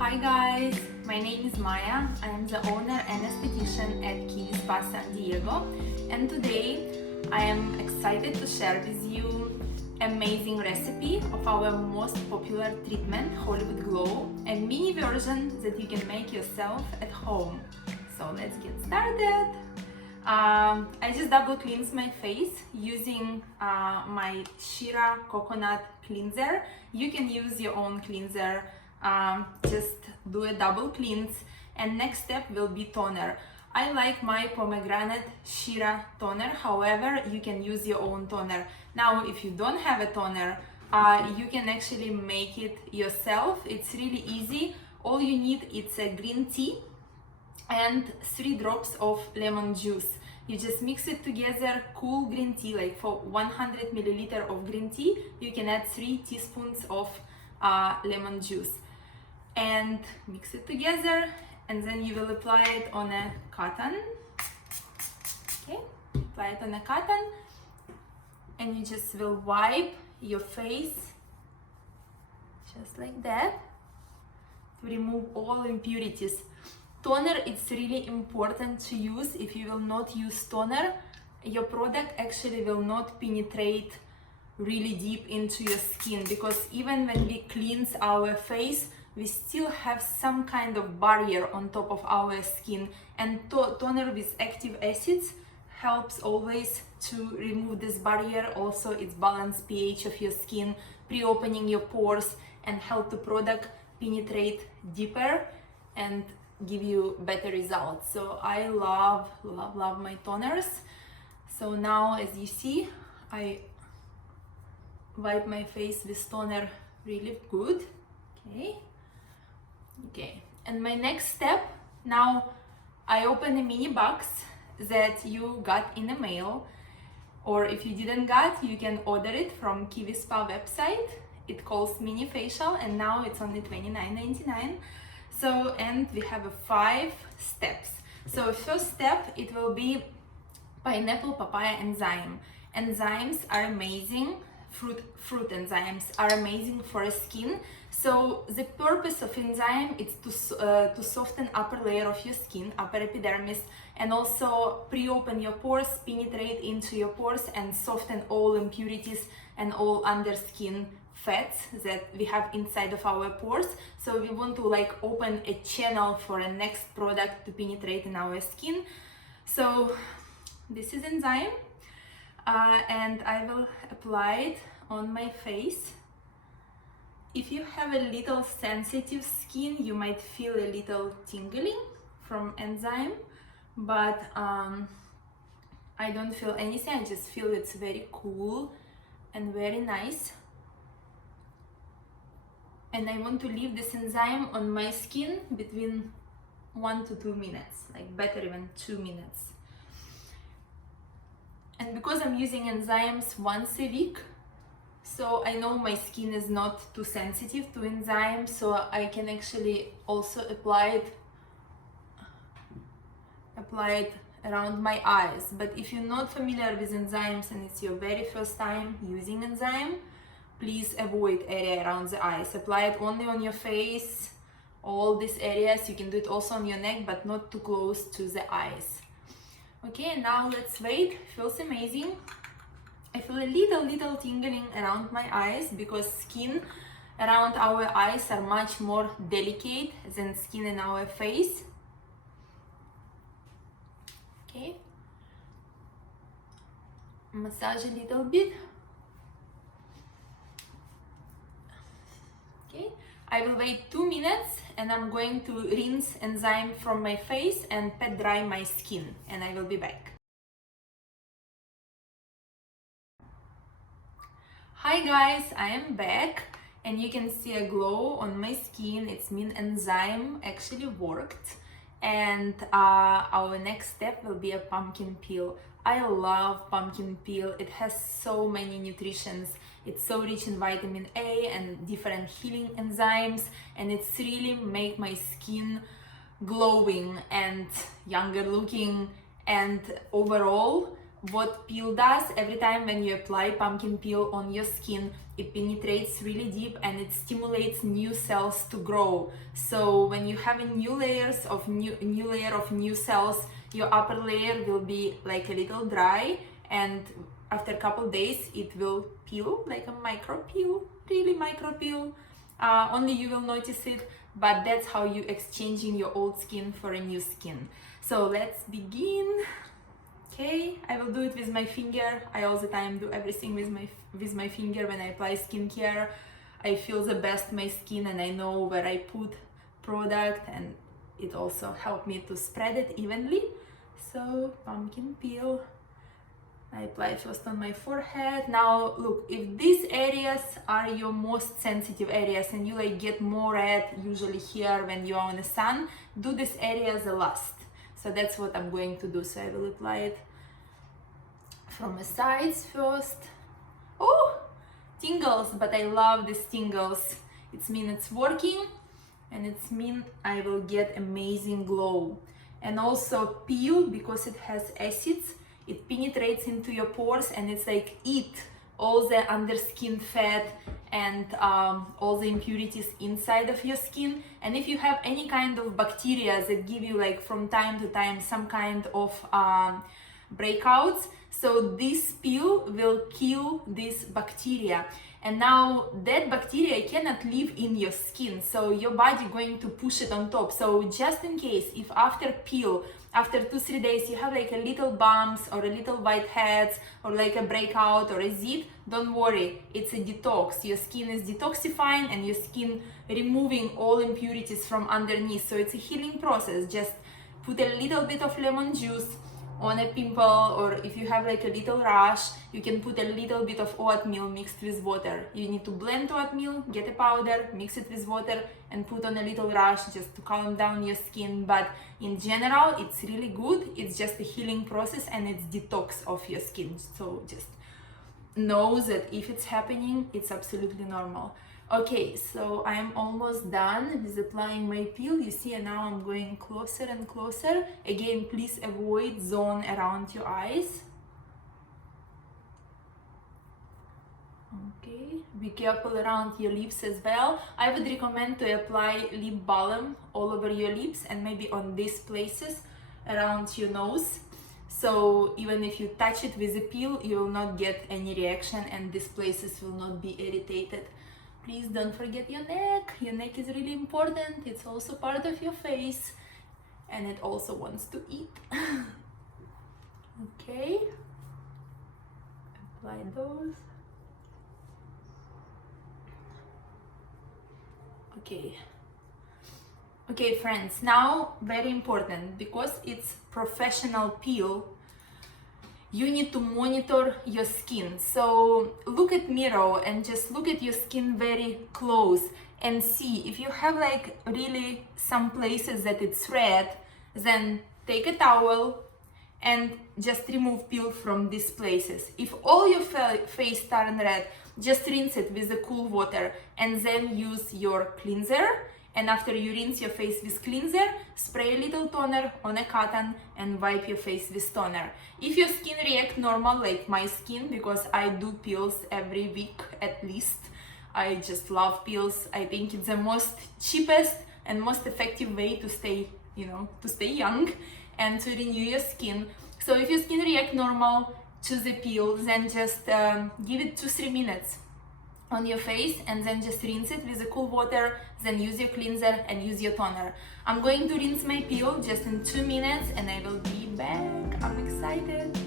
Hi guys, my name is Maya. I am the owner and esthetician at Kiwi Spa San Diego, and today I am excited to share with you amazing recipe of our most popular treatment, Hollywood Glow, a mini version that you can make yourself at home. So let's get started. I just double cleansed my face using my Shira coconut cleanser. You can use your own cleanser. Just do a double cleanse, and next step will be toner. I like my pomegranate Shira toner, however you can use your own toner. Now if you don't have a toner, you can actually make it yourself. It's really easy. All you need is a green tea and 3 drops of lemon juice. You just mix it together. Cool green tea, like for 100 milliliter of green tea you can add 3 teaspoons of lemon juice and mix it together, and then you will apply it on a cotton. Okay, apply it on a cotton, and you just will wipe your face just like that to remove all impurities. Toner, it's really important to use. If you will not use toner, your product actually will not penetrate really deep into your skin, because even when we cleanse our face, we still have some kind of barrier on top of our skin, and toner with active acids helps always to remove this barrier. Also, it's balance pH of your skin, pre-opening your pores, and help the product penetrate deeper and give you better results. So I love my toners. So now, as you see, I wipe my face with toner really good. Okay, and my next step, now I open a mini box that you got in the mail, or if you didn't got, you can order it from Kiwi Spa website. It calls mini facial, and now it's only $29.99. So, and we have 5 steps. So first step, it will be pineapple papaya enzyme. Enzymes are amazing. Fruit enzymes are amazing for skin. So the purpose of enzyme is to soften upper layer of your skin, upper epidermis, and also pre-open your pores, penetrate into your pores, and soften all impurities and all under skin fats that we have inside of our pores. So we want to like open a channel for a next product to penetrate in our skin. So this is enzyme. And I will apply it on my face. If you have a little sensitive skin, you might feel a little tingling from enzyme, but I don't feel anything. I just feel it's very cool and very nice. And I want to leave this enzyme on my skin between 1 to 2 minutes, like better even 2 minutes. And because I'm using enzymes once a week, so I know my skin is not too sensitive to enzymes, so I can actually also apply it around my eyes. But if you're not familiar with enzymes and it's your very first time using enzyme, please avoid area around the eyes. Apply it only on your face, all these areas. You can do it also on your neck, but not too close to the eyes. Okay, now let's wait. Feels amazing. I feel a little tingling around my eyes, because skin around our eyes are much more delicate than skin in our face. Okay, massage a little bit. Okay, I will wait 2 minutes, and I'm going to rinse enzyme from my face and pat dry my skin, and I will be back. Hi guys, I am back, and you can see a glow on my skin. It's mean enzyme actually worked. And our next step will be a pumpkin peel. I love pumpkin peel. It has so many nutritions. It's so rich in vitamin A and different healing enzymes, and it's really make my skin glowing and younger looking, and overall what peel does, every time when you apply pumpkin peel on your skin, it penetrates really deep and it stimulates new cells to grow. So when you have a new layer of new cells, your upper layer will be like a little dry, and after a couple days it will peel like a micro peel, really micro peel. Only you will notice it, but that's how you exchanging your old skin for a new skin. So let's begin. Okay, I will do it with my finger. I all the time do everything with my finger when I apply skincare. I feel the best my skin and I know where I put product, and it also helped me to spread it evenly. So pumpkin peel, I apply first on my forehead. Now look, if these areas are your most sensitive areas and you like get more red usually here when you are in the sun, do this area the last. So that's what I'm going to do. So I will apply it from the sides first. Oh, tingles, but I love these tingles. It means it's working, and it means I will get amazing glow. And also peel, because it has acids, it penetrates into your pores and it's like eat all the underskin fat and all the impurities inside of your skin. And if you have any kind of bacteria that give you like from time to time some kind of breakouts, so this peel will kill this bacteria. And now that bacteria cannot live in your skin, so your body going to push it on top. So just in case, if after peel, after 2-3 days you have like a little bumps or a little whiteheads or like a breakout or a zit, don't worry, it's a detox. Your skin is detoxifying and your skin removing all impurities from underneath. So it's a healing process. Just put a little bit of lemon juice on a pimple, or if you have like a little rash, you can put a little bit of oatmeal mixed with water. You need to blend oatmeal, get a powder, mix it with water and put on a little rash just to calm down your skin. But in general, it's really good. It's just a healing process and it's detox of your skin. So just know that if it's happening, it's absolutely normal. Okay, so I'm almost done with applying my peel. You see, and now I'm going closer and closer. Again, please avoid zone around your eyes. Okay, be careful around your lips as well. I would recommend to apply lip balm all over your lips and maybe on these places around your nose. So even if you touch it with a peel, you will not get any reaction and these places will not be irritated. Please don't forget your neck. Your neck is really important. It's also part of your face and it also wants to eat. Okay, apply those. Okay friends, now very important, because it's professional peel, you need to monitor your skin. So look at mirror and just look at your skin very close and see if you have like really some places that it's red, then take a towel and just remove peel from these places. If all your face turn red, just rinse it with the cool water and then use your cleanser. And after you rinse your face with cleanser, spray a little toner on a cotton and wipe your face with toner. If your skin reacts normal like my skin, because I do peels every week at least, I just love peels. I think it's the most cheapest and most effective way to stay, to stay young and to renew your skin. So if your skin reacts normal to the peel, then just give it 2-3 minutes on your face and then just rinse it with the cool water, then use your cleanser and use your toner. I'm going to rinse my peel just in 2 minutes and I will be back. I'm excited.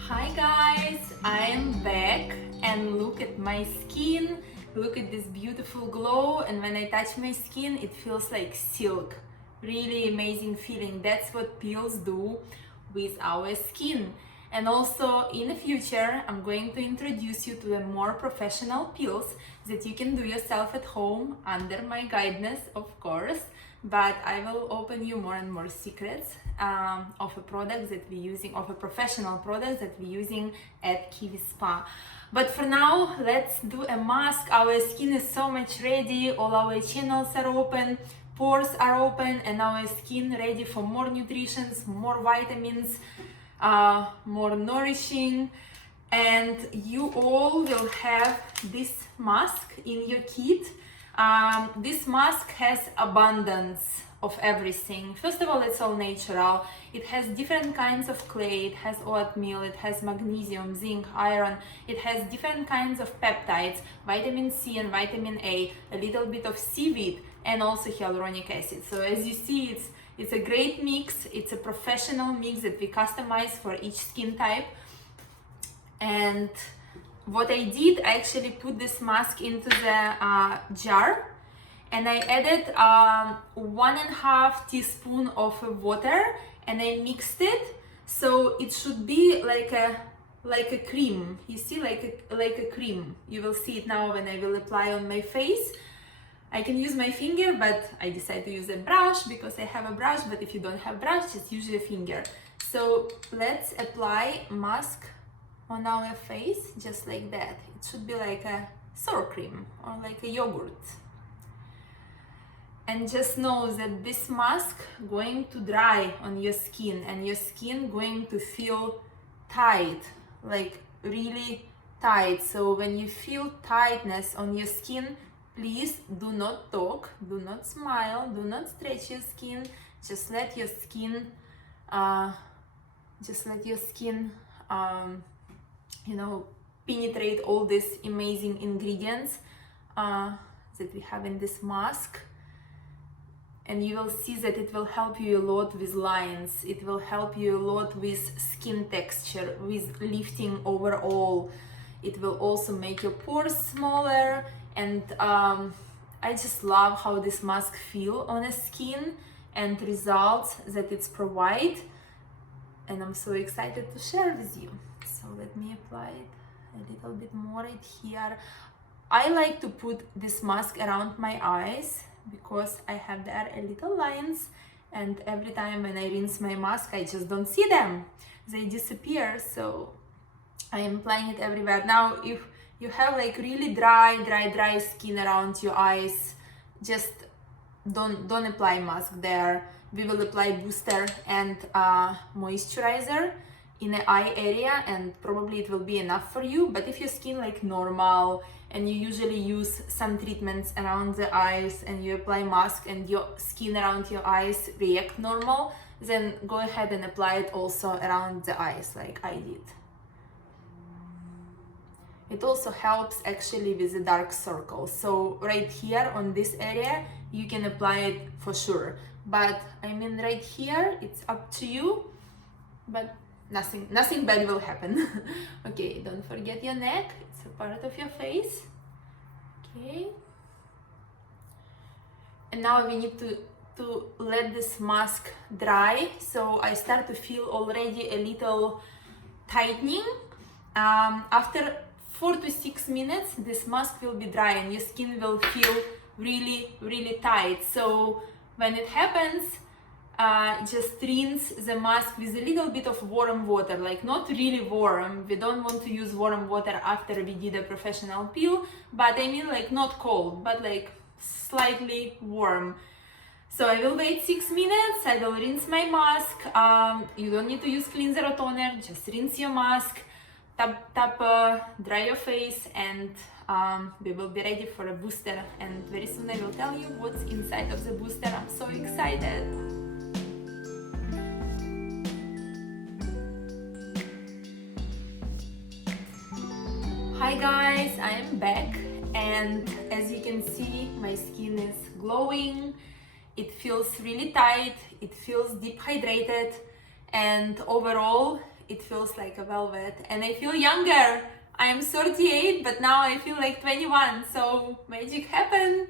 Hi guys, I am back and look at my skin. Look at this beautiful glow, and when I touch my skin it feels like silk. Really amazing feeling. That's what peels do with our skin. And also in the future, I'm going to introduce you to the more professional peels that you can do yourself at home under my guidance, of course. But I will open you more and more secrets of a product that we're using, of a professional product that we're using at Kiwi Spa. But for now, let's do a mask. Our skin is so much ready. All our channels are open. pores are open, and our skin ready for more nutrition, more vitamins, more nourishing. And you all will have this mask in your kit. This mask has abundance of everything. First of all, it's all natural. It has different kinds of clay, it has oatmeal, it has magnesium, zinc, iron, it has different kinds of peptides, vitamin C and vitamin A, a little bit of seaweed, and also hyaluronic acid. So as you see, it's a great mix. It's a professional mix that we customize for each skin type. And what I did, I actually put this mask into the jar, and I added 1.5 teaspoon of water, and I mixed it so it should be like a cream. You see, like a cream. You will see it now when I will apply on my face. I can use my finger, but I decided to use a brush because I have a brush. But if you don't have brush, just use your finger. So let's apply mask on our face just like that. It should be like a sour cream or like a yogurt. And just know that this mask going to dry on your skin, and your skin going to feel tight, like really tight. So when you feel tightness on your skin, please do not talk, do not smile, do not stretch your skin. Just let your skin, penetrate all these amazing ingredients that we have in this mask. And you will see that it will help you a lot with lines. It will help you a lot with skin texture, with lifting overall. It will also make your pores smaller. And I just love how this mask feel on the skin and results that it's provide. And I'm so excited to share with you. So let me apply it a little bit more right here. I like to put this mask around my eyes because I have there a little lines, and every time when I rinse my mask, I just don't see them. They disappear, so I am applying it everywhere. Now, if you have like really dry skin around your eyes, just don't apply mask there. We will apply booster and moisturizer in the eye area, and probably it will be enough for you. But if your skin like normal and you usually use some treatments around the eyes and you apply mask and your skin around your eyes react normal, then go ahead and apply it also around the eyes like I did. It also helps actually with the dark circles. So right here on this area, you can apply it for sure. But I mean right here, it's up to you, but nothing bad will happen. Okay, don't forget your neck. It's a part of your face. Okay. And now we need to let this mask dry. So I start to feel already a little tightening. After 4 to 6 minutes, this mask will be dry and your skin will feel really tight. So when it happens, just rinse the mask with a little bit of warm water, like not really warm. We don't want to use warm water after we did a professional peel, but I mean like not cold, but like slightly warm. So I will wait 6 minutes, I will rinse my mask. You don't need to use cleanser or toner, just rinse your mask, dry your face, and we will be ready for a booster. And very soon I will tell you what's inside of the booster. I'm so excited. Hi guys, I am back, and as you can see, my skin is glowing. It feels really tight, it feels deep hydrated, and overall it feels like a velvet. And I feel younger. I am 38, but now I feel like 21, so magic happened.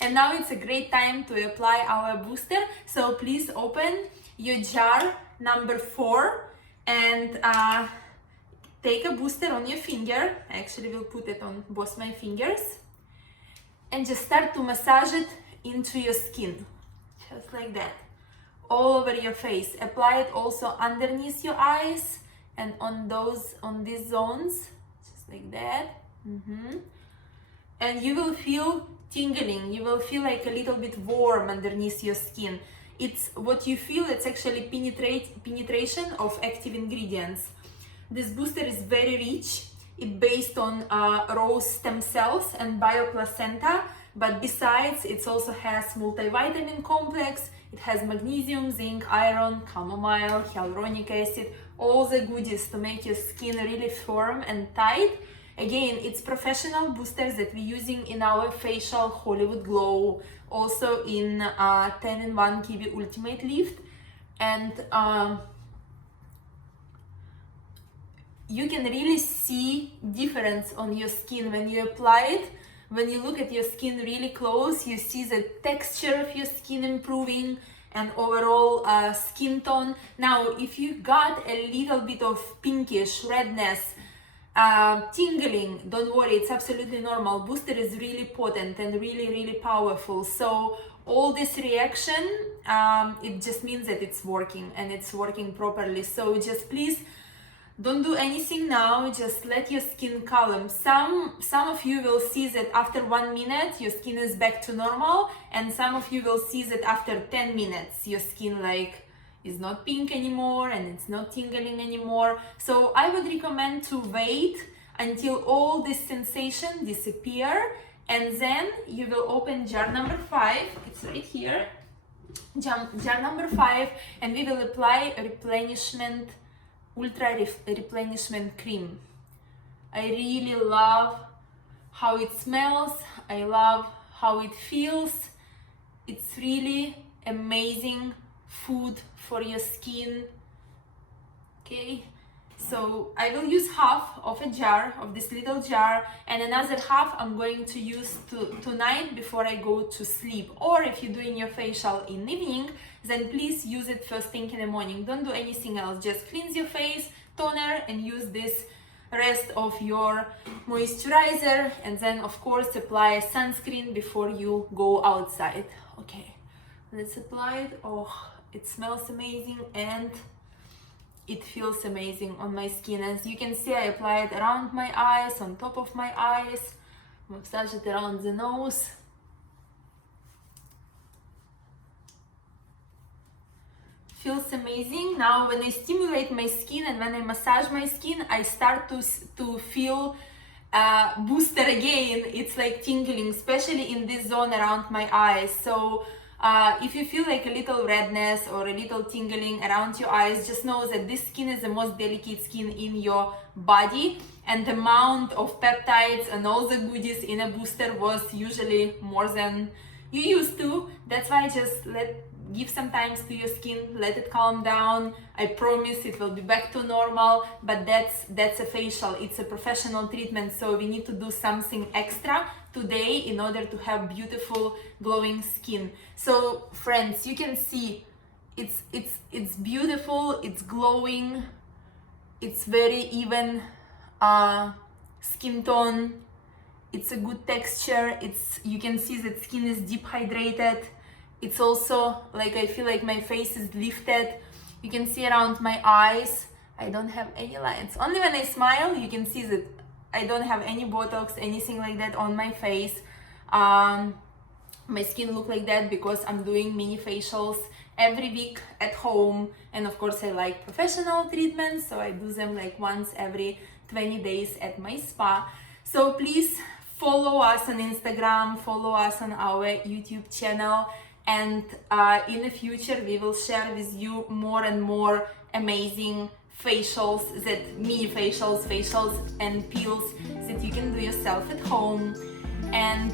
And now it's a great time to apply our booster. So please open your jar number 4 and take a booster on your finger. I actually will put it on both my fingers. And just start to massage it into your skin. Just like that. All over your face. Apply it also underneath your eyes and on these zones. Just like that. And you will feel tingling. You will feel like a little bit warm underneath your skin. It's what you feel, it's actually penetration of active ingredients. This booster is very rich. It's based on rose stem cells and bioplacenta, but besides, it also has multivitamin complex. It has magnesium, zinc, iron, chamomile, hyaluronic acid, all the goodies to make your skin really firm and tight. Again, it's professional boosters that we're using in our facial Hollywood Glow, also in 10-in-1 Kiwi Ultimate Lift. And you can really see difference on your skin when you apply it. When you look at your skin really close, you see the texture of your skin improving and overall skin tone. Now, if you got a little bit of pinkish redness, tingling, don't worry, it's absolutely normal. Booster is really potent and really powerful. So all this reaction, it just means that it's working and it's working properly. So just please don't do anything now, just let your skin calm. Some of you will see that after 1 minute your skin is back to normal, and some of you will see that after 10 minutes your skin like is not pink anymore and it's not tingling anymore. So I would recommend to wait until all this sensation disappear, and then you will open jar number 5. It's right here, jar number 5, and we will apply replenishment, ultra replenishment cream. I really love how it smells. I love how it feels. It's really amazing food for your skin. Okay, so I will use half of a jar, of this little jar, and another half I'm going to use tonight before I go to sleep. Or if you're doing your facial in the evening, then please use it first thing in the morning. Don't do anything else, just cleanse your face, toner, and use this rest of your moisturizer, and then of course apply sunscreen before you go outside. Okay, let's apply it. Oh, it smells amazing and it feels amazing on my skin. As you can see, I apply it around my eyes, on top of my eyes, massage it around the nose. Feels amazing. Now when I stimulate my skin and when I massage my skin, I start to feel booster again. It's like tingling, especially in this zone around my eyes. So if you feel like a little redness or a little tingling around your eyes, just know that this skin is the most delicate skin in your body, and the amount of peptides and all the goodies in a booster was usually more than you used to. That's why just give some time to your skin, let it calm down. I promise it will be back to normal, but that's a facial, it's a professional treatment, so we need to do something extra today in order to have beautiful glowing skin. So friends, you can see it's beautiful, it's glowing, it's very even skin tone, it's a good texture, you can see that skin is deep hydrated. It's also like I feel like my face is lifted. You can see around my eyes, I don't have any lines. Only when I smile, you can see that I don't have any Botox, anything like that on my face. My skin look like that because I'm doing mini facials every week at home. And of course I like professional treatments, so I do them like once every 20 days at my spa. So please follow us on Instagram, follow us on our YouTube channel. And in the future we will share with you more and more amazing facials, mini facials and peels that you can do yourself at home. And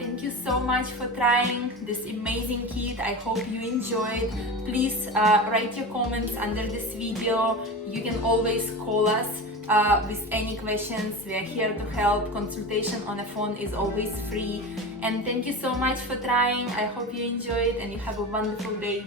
thank you so much for trying this amazing kit. I hope you enjoyed. Please write your comments under this video. You can always call us with any questions. We are here to help. Consultation on the phone is always free. And thank you so much for trying. I hope you enjoyed and you have a wonderful day.